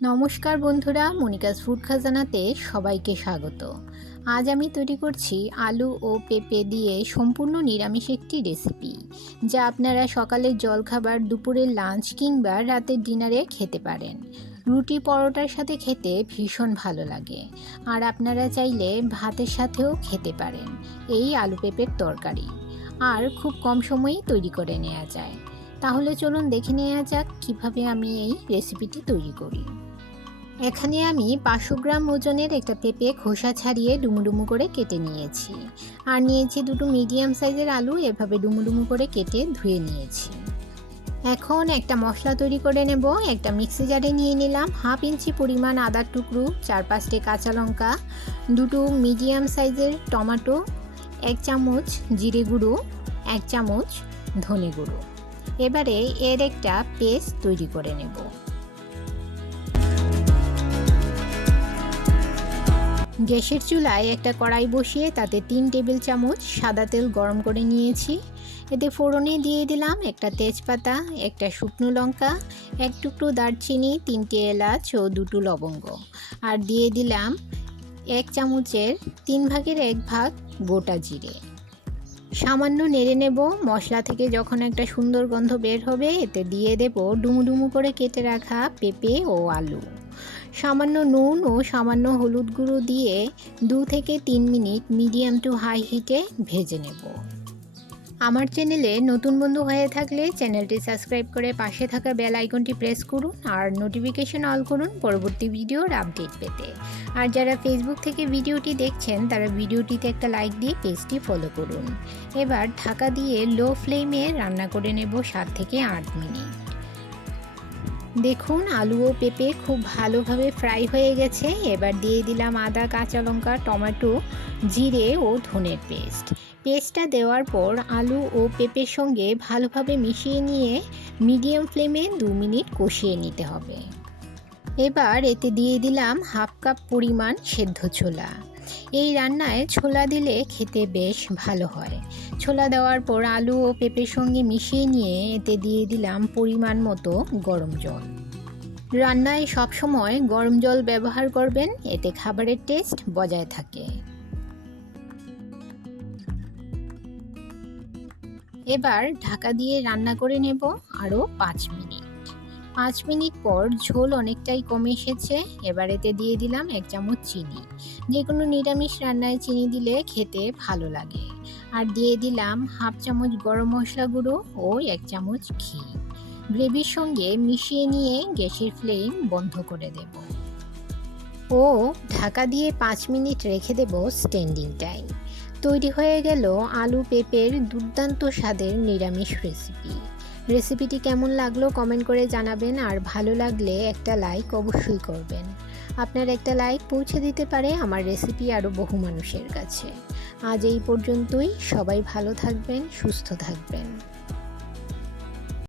নমস্কার বন্ধুরা, Monica's food খাজানাতে সবাইকে স্বাগত। আজ আমি তৈরি করছি আলু ও পেঁপে দিয়ে সম্পূর্ণ নিরামিষ একটি রেসিপি, যা আপনারা সকালের জলখাবার, দুপুরের লাঞ্চ কিংবা রাতের ডিনারে খেতে পারেন। রুটি পরোটার সাথে খেতে ভীষণ ভালো লাগে, আর আপনারা চাইলে ভাতের সাথেও খেতে পারেন এই আলু পেঁপের তরকারি। আর খুব কম সময়েই তৈরি করে নেওয়া যায়। তাহলে চলুন দেখে নেওয়া যাক কীভাবে আমি এই রেসিপিটি তৈরি করি। এখানে আমি 500 গ্রাম ওজনের একটা পেঁপে খোসা ছাড়িয়ে ডুমুডুমু করে কেটে নিয়েছি। আর নিয়েছি দুটো মিডিয়াম সাইজের আলু, এভাবে ডুমুডুমু করে কেটে ধুয়ে নিয়েছি। এখন একটা মশলা তৈরি করে নেব। একটা মিক্সি জারে নিয়ে নিলাম হাফ ইঞ্চি পরিমাণ আদার টুকরো, 4-5টে কাঁচা লঙ্কা, দুটো মিডিয়াম সাইজের টমেটো, 1 চামচ জিরে গুঁড়ো, 1 চামচ ধনে গুঁড়ো। এবারে এর একটা পেস্ট তৈরি করে নেব। গ্যাসের চুলায় একটা কড়াই বসিয়ে তাতে 3 টেবিল চামচ সাদা তেল গরম করে নিয়েছি। এতে ফোড়নে দিয়ে দিলাম একটা তেজপাতা, একটা শুকনো লঙ্কা, 1 টুকরো দারচিনি, 3টে এলাচ ও 2টো লবঙ্গ। আর দিয়ে দিলাম 1 চামচের 3 ভাগের 1 ভাগ গোটা জিরে। সামান্য নেড়ে নেব। মশলা থেকে যখন একটা সুন্দর গন্ধ বের হবে, এতে দিয়ে দেব ডুমুডুমু করে কেটে রাখা পেঁপে ও আলু। সামান্য নুন ও সামান্য হলুদ গুঁড়ো দিয়ে 2 থেকে 3 মিনিট মিডিয়াম টু হাই হিটে ভেজে নেব। আমার চ্যানেলে নতুন বন্ধু হয়ে থাকলে চ্যানেলটি সাবস্ক্রাইব করে পাশে থাকা বেল আইকনটি প্রেস করুন আর নোটিফিকেশন অল করুন পরবর্তী ভিডিওর আপডেট পেতে। আর যারা ফেসবুক থেকে ভিডিওটি দেখছেন তারা ভিডিওটিতে একটা লাইক দিয়ে পেজটি ফলো করুন। এবার ঢাকা দিয়ে লো ফ্লেমে রান্না করে নেব 7 থেকে 8 মিনিট। দেখুন আলু ও পেঁপে খুব ভালোভাবে ফ্রাই হয়ে গেছে। এবার দিয়ে দিলাম আদা, কাঁচা লঙ্কা, টমেটো, জিরে ও ধনের পেস্টটা দেওয়ার পর আলু ও পেঁপের সঙ্গে ভালোভাবে মিশিয়ে নিয়ে মিডিয়াম ফ্লেমে 2 মিনিট কষিয়ে নিতে হবে। এবার এতে দিয়ে দিলাম হাফ কাপ পরিমাণ সেদ্ধ ছোলা। এই রান্নায় ছোলা দিলে খেতে বেশ ভালো হয়। ছোলা দেওয়ার পর আলু ও পেঁপের সঙ্গে মিশিয়ে নিয়ে এতে দিয়ে দিলাম পরিমাণ মতো গরম জল। রান্নায় সবসময় গরম জল ব্যবহার করবেন, এতে খাবারের টেস্ট বজায় থাকে। এবার ঢাকা দিয়ে রান্না করে নেব আরও 5 মিনিট। 5 মিনিট পর ঝোল অনেকটাই কমে এসেছে। এবার এতে দিয়ে দিলাম 1 চামচ চিনি। যে কোনো নিরামিষ রান্নায় চিনি দিলে খেতে ভালো লাগে। আর দিয়ে দিলাম হাফ চামচ গরম মশলা গুঁড়ো ও 1 চামচ ঘি। গ্রেভির সঙ্গে মিশিয়ে নিয়ে গ্যাসের ফ্লেম বন্ধ করে দেব ও ঢাকা দিয়ে 5 মিনিট রেখে দেব স্ট্যান্ডিং টাইম। তৈরি হয়ে গেল আলু পেঁপের দুর্দান্ত স্বাদের নিরামিষ রেসিপিটি কেমন লাগলো কমেন্ট করে জানাবেন। আর ভালো লাগলে একটা লাইক অবশ্যই করবেন। আপনার একটা লাইক পৌঁছে দিতে পারে আমার রেসিপি আরও বহু মানুষের কাছে। আজ এই পর্যন্তই। সবাই ভালো থাকবেন, সুস্থ থাকবেন।